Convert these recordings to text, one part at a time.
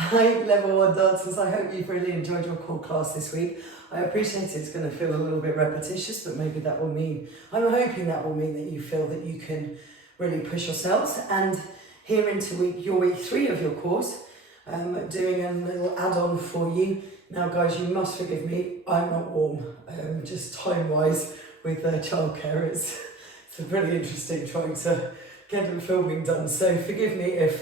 Hi level 1 dancers, I hope you've really enjoyed your core class this week. I appreciate it's going to feel a little bit repetitious, but maybe that will mean, I'm hoping that will mean that you feel that you can really push yourselves. And here into your week 3 of your course, doing a little add-on for you. Now guys, you must forgive me, I'm not warm, just time-wise with childcare. It's really interesting trying to get the filming done, so forgive me if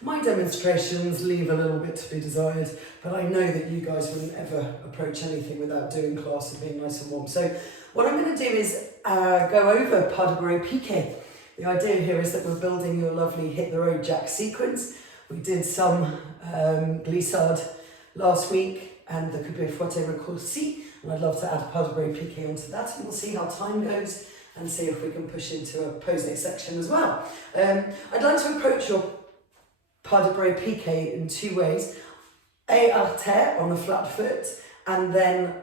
my demonstrations leave a little bit to be desired, but I know that you guys wouldn't ever approach anything without doing class and being nice and warm. So what I'm going to do is go over pas de bourrée piqué. The idea here is that we're building your lovely hit the road jack sequence. We did some glissade last week and the coupé frotte raccourci, and I'd love to add pas de bourrée piqué onto that, and we'll see how time goes and see if we can push into a posé section as well. I'd like to approach your pas de bourrée piqué in 2 ways. A artère on the flat foot and then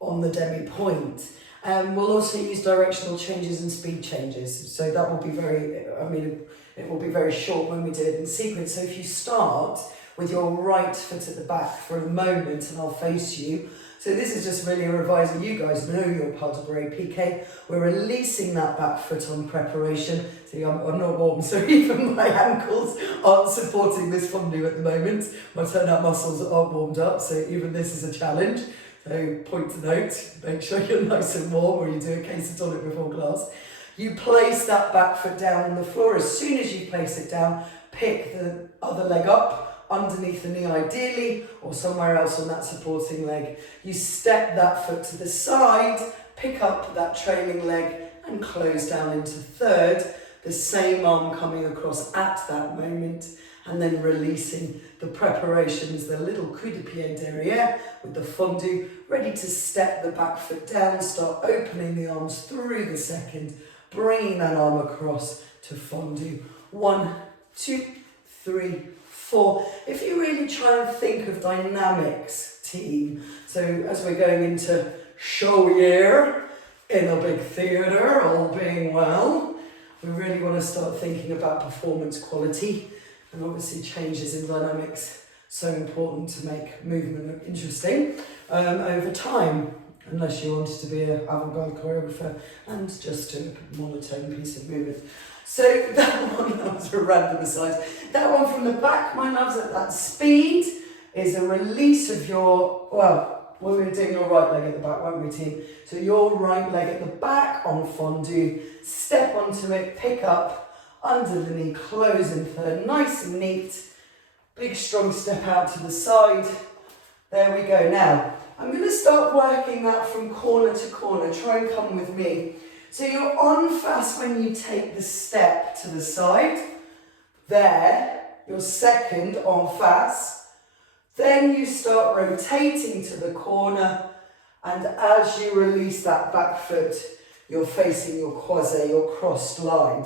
on the demi-point. We'll also use directional changes and speed changes. So that will be it will be very short when we do it in sequence. So if you start with your right foot at the back for a moment and I'll face you. So this is just really a revising. You guys know your pas de bourrée piqué. We're releasing that back foot on preparation. See, I'm not warm, so even my ankles aren't supporting this fondue at the moment. My turnout muscles aren't warmed up, so even this is a challenge. So point to note, make sure you're nice and warm or you do a KaSoDance before class. You place that back foot down on the floor. As soon as you place it down, pick the other leg up, underneath the knee ideally, or somewhere else on that supporting leg. You step that foot to the side, pick up that trailing leg and close down into third, the same arm coming across at that moment, and then releasing the preparations, the little coup de pied derrière with the fondue, ready to step the back foot down, start opening the arms through the second, bringing that arm across to fondue. 1, 2, 3, 4. If you really try and think of dynamics, team, so as we're going into show year in a big theatre, all being well, we really want to start thinking about performance quality, and obviously changes in dynamics, so important to make movement look interesting over time, unless you wanted to be an avant-garde choreographer and just a monotone piece of movement. So that one, that was a random aside. That one from the back, my loves, at that speed is a release of your, well, we were doing your right leg at the back, weren't we, team? So your right leg at the back on fondue, step onto it, pick up, under the knee, close in third, nice and neat. Big strong step out to the side. There we go. Now, I'm going to start working that from corner to corner. Try and come with me. So you're on fast when you take the step to the side. There, your second on fast. Then you start rotating to the corner, and as you release that back foot, you're facing your croisé, your crossed line.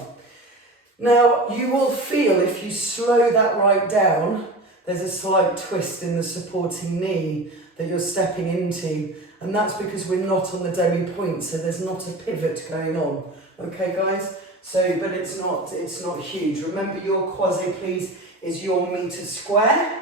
Now, you will feel if you slow that right down, there's a slight twist in the supporting knee that you're stepping into, and that's because we're not on the demi-point, so there's not a pivot going on. Okay, guys? So, but it's not huge. Remember, your croisé, please, is your meter square.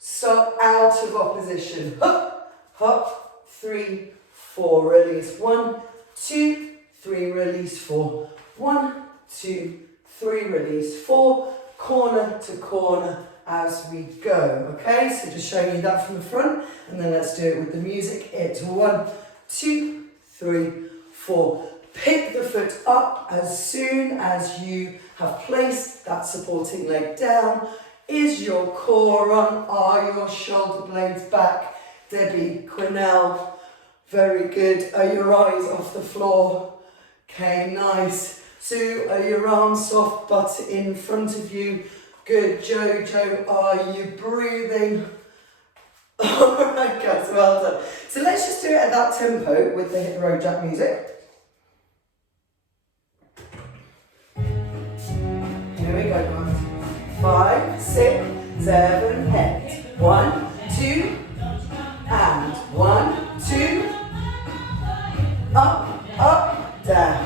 So out of opposition. Hop, hop, 3, 4, release. 1, 2, 3, release. 4. 1, 2, 3, release. 4, corner to corner as we go. Okay, so just showing you that from the front, and then let's do it with the music. It's 1, 2, 3, 4. Pick the foot up as soon as you have placed that supporting leg down. Is your core on? Are your shoulder blades back? Debbie, Quinelle, very good. Are your eyes off the floor? Okay, nice. Sue, are your arms soft but in front of you? Good. Jojo, are you breathing? Alright guys, well done. So let's just do it at that tempo with the Hit the Road Jack music. Here we go, guys. 5, 6, 7, 8. 1, 2, and 1, 2. Up, up, down.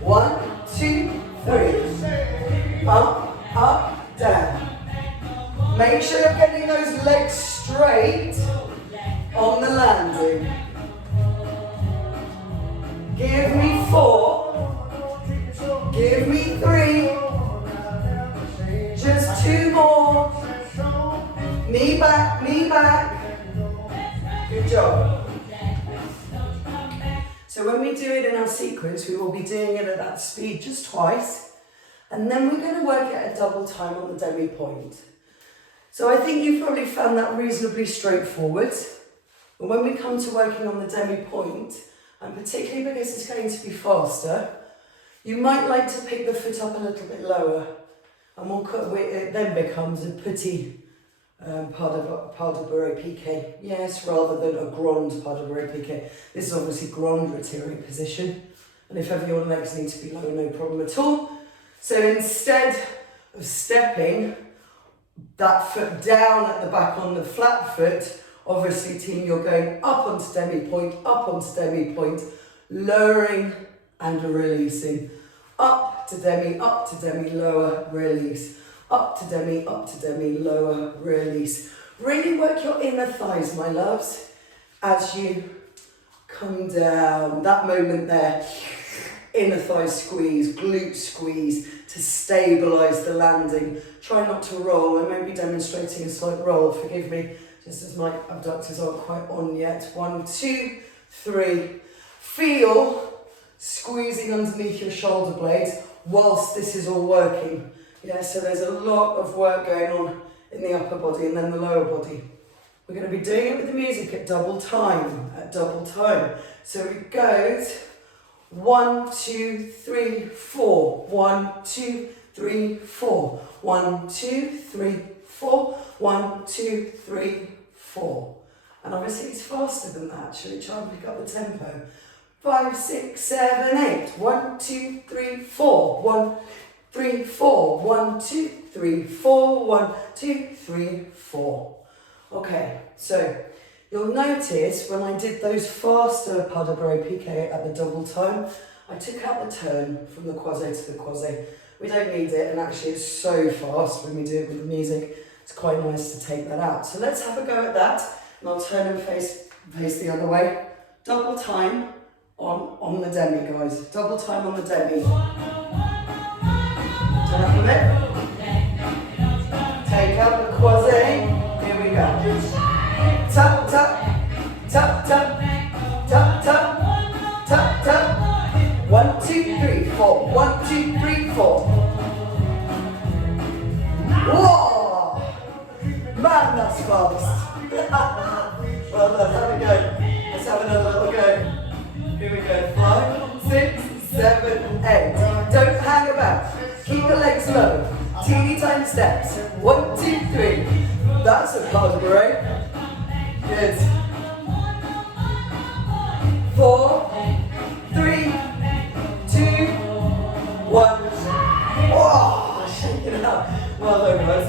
1, 2, 3. Up, up, down. Make sure you're getting those legs straight on the landing. Give me 4. Give me 3. Just 2 more. Knee back, knee back. Good job. So when we do it in our sequence, we will be doing it at that speed just twice. And then we're going to work it at double time on the demi point. So I think you've probably found that reasonably straightforward. But when we come to working on the demi point, and particularly because it's going to be faster, you might like to pick the foot up a little bit lower. And it then becomes a petit pas de bourrée piqué. Yes, rather than a grande pas de bourrée piqué. This is obviously grande retiré position. And if ever your legs need to be lower, no problem at all. So instead of stepping that foot down at the back on the flat foot, obviously team, you're going up onto demi point, lowering and releasing. Up to demi, lower, release. Up to demi, lower, release. Really work your inner thighs, my loves, as you come down. That moment there, inner thigh squeeze, glute squeeze to stabilise the landing. Try not to roll. I may be demonstrating a slight roll, forgive me, just as my abductors aren't quite on yet. 1, 2, 3. Feel squeezing underneath your shoulder blades whilst this is all working. Yeah, so there's a lot of work going on in the upper body and then the lower body. We're going to be doing it with the music at double time, So it goes 1, 2, 3, 4. 1, 2, 3, 4. 1, 2, 3, 4. 1, 2, 3, 4. And obviously it's faster than that. Should we try and pick up the tempo? 5, 6, 7, 8. 1, 2, 3, 4. 1, 3, 4. 1, 2, 3, 4. 1, 2, 3, 4. Okay, so you'll notice when I did those faster pas de bourrée piqué at the double time, I took out the turn from the croisé to the croisé. We don't need it, and actually it's so fast when we do it with the music. It's quite nice to take that out. So let's have a go at that, and I'll turn and face the other way. Double time on the demi, guys. Double time on the demi. Turn up a bit. Take out the croisé. Here we go. Tap, tap, tap, tap, tap, tap, tap, tap. 1, 2, 3, 4. 1, 2, 3, 4. Whoa! Man, that's fast. Well done, have a go. Let's have another little go. Here we go. 5, 6, 7, 8. Don't hang about. Keep the legs low. Teeny tiny steps. 1, 2, 3. That's a pas de bourrée. Good. 4, 3, 2, 1. Oh, shake it out. Well done, guys.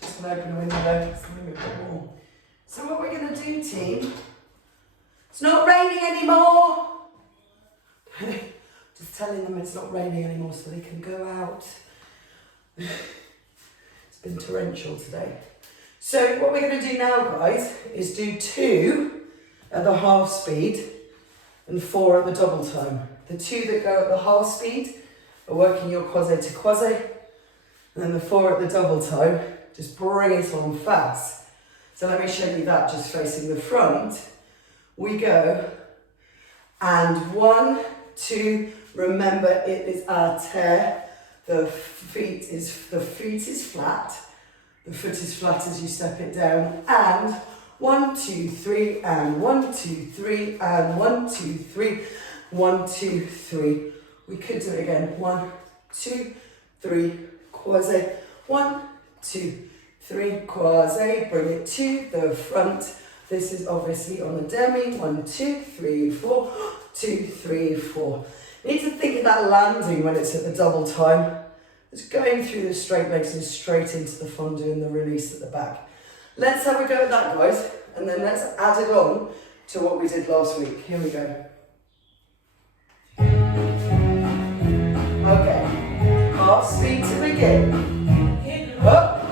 Just gonna open the window though. It's a little bit warm. So what we're gonna do, team? It's not raining anymore. Just telling them it's not raining anymore so they can go out. It's been torrential today. So what we're going to do now, guys, is do 2 at the half speed and 4 at the double time. The 2 that go at the half speed are working your croisé to croisé, and then the 4 at the double time, just bring it on fast. So let me show you that just facing the front. We go, and 1, 2, remember it is our terre. The feet is flat. The foot is flat as you step it down. And 1, 2, 3, and 1, 2, 3, and 1, 2, 3, 1, 2, 3. We could do it again. 1, 2, 3, croisé. 1, 2, 3, croisé. Bring it to the front. This is obviously on the demi. 1, 2, 3, 4. 2, 3, 4. You need to think of that landing when it's at the double time. It's going through the straight legs and straight into the fondue and the release at the back. Let's have a go at that, guys, and then let's add it on to what we did last week. Here we go. Okay, half speed to begin. Up,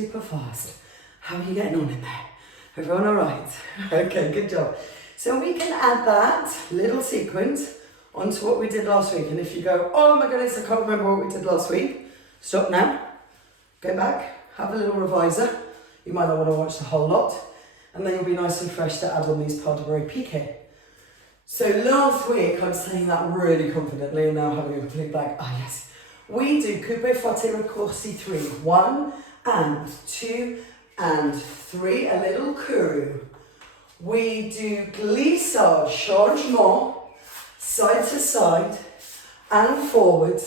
super fast. How are you getting on in there? Everyone all right? Okay, good job. So we can add that little sequence onto what we did last week. And if you go, oh my goodness, I can't remember what we did last week, stop now, go back, have a little reviser. You might not want to watch the whole lot, and then you'll be nice and fresh to add on these pas de bourrée piqué. So last week, I'm saying that really confidently, and now having a complete blank. Ah, yes. We do coupe forte raccourci 3. 1 and 2 and 3, a little courroux. We do glissade, changement, side to side, and forward,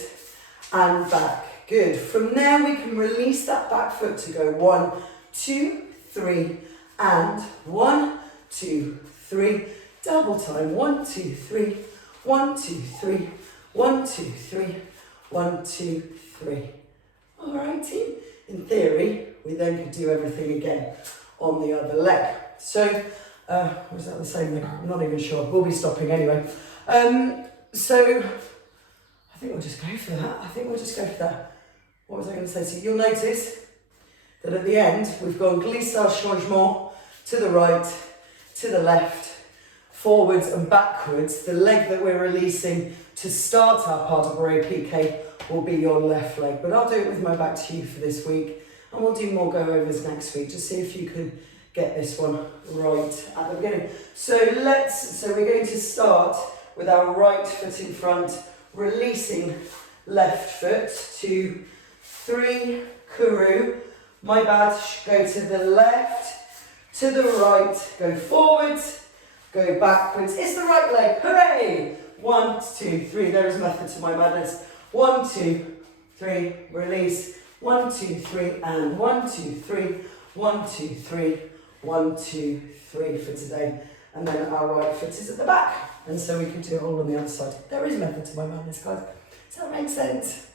and back. Good. From there, we can release that back foot to go 1, 2, 3, and 1, 2, 3. Double time. 1, 2, 3. 1, 2, 3. 1, 2, 3. 1, 2, 3. All right, team. In theory, we then could do everything again on the other leg. So, was that the same leg? I'm not even sure. We'll be stopping anyway. So, I think we'll just go for that. What was I going to say to you? You'll notice that at the end, we've gone glissade changement to the right, to the left, forwards and backwards. The leg that we're releasing to start our pas de bourrée piqué will be your left leg. But I'll do it with my back to you for this week. And we'll do more go-overs next week. Just see if you can get this one right at the beginning. So we're going to start with our right foot in front, releasing left foot to 3, courroux. My bad, go to the left, to the right, go forwards, go backwards. It's the right leg, hooray! 1, 2, 3, there is method to my madness. 1, 2, 3, release. 1, 2, 3, and 1, 2, 3, 1, 2, 3, 1, 2, 3 for today. And then our right foot is at the back. And so we can do it all on the other side. There is method to my madness, guys. Does that make sense?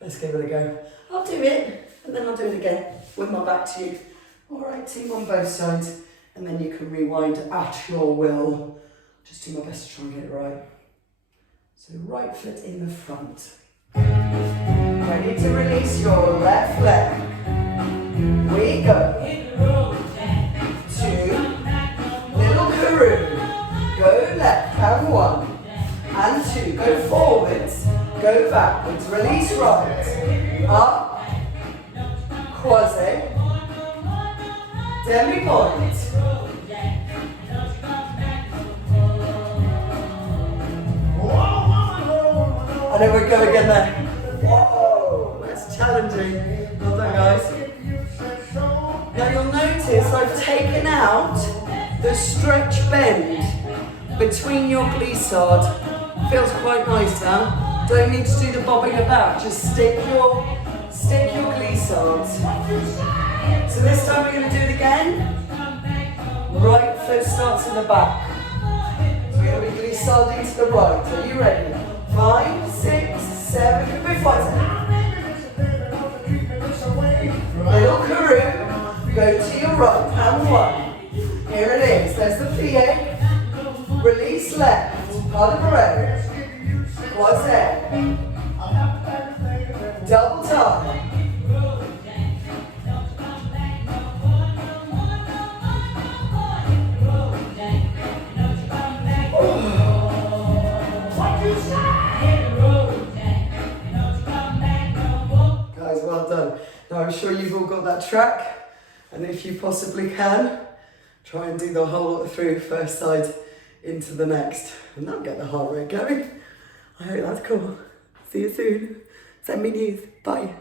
Let's give it a go. I'll do it, and then I'll do it again with my back to you. All right, team, on both sides. And then you can rewind at your will. Just do my best to try and get it right. So right foot in the front. Ready to release your left leg. We go. 2, little courroux. Go left and 1 and 2. Go forwards. Go backwards. Release right. Up. Croisé. Demi-point. And then we go again there. Whoa, that's challenging. Well done, guys. Now you'll notice I've taken out the stretch bend between your glissade. Feels quite nice now. Don't need to do the bobbing about. Just stick your glissades. So this time we're going to do it again. Right foot starts in the back. So we're going to be glissading to the right. Are you ready? 5, 6, 7, good, 5, 7. Little courroux, go to your right, and 1. Here it is, there's the plie. Release left, pas de bourrée. Croisé. Double time. Well done. Now I'm sure you've all got that track, and if you possibly can, try and do the whole lot through first side into the next, and that'll get the heart rate going. I hope that's cool. See you soon. Send me news. Bye.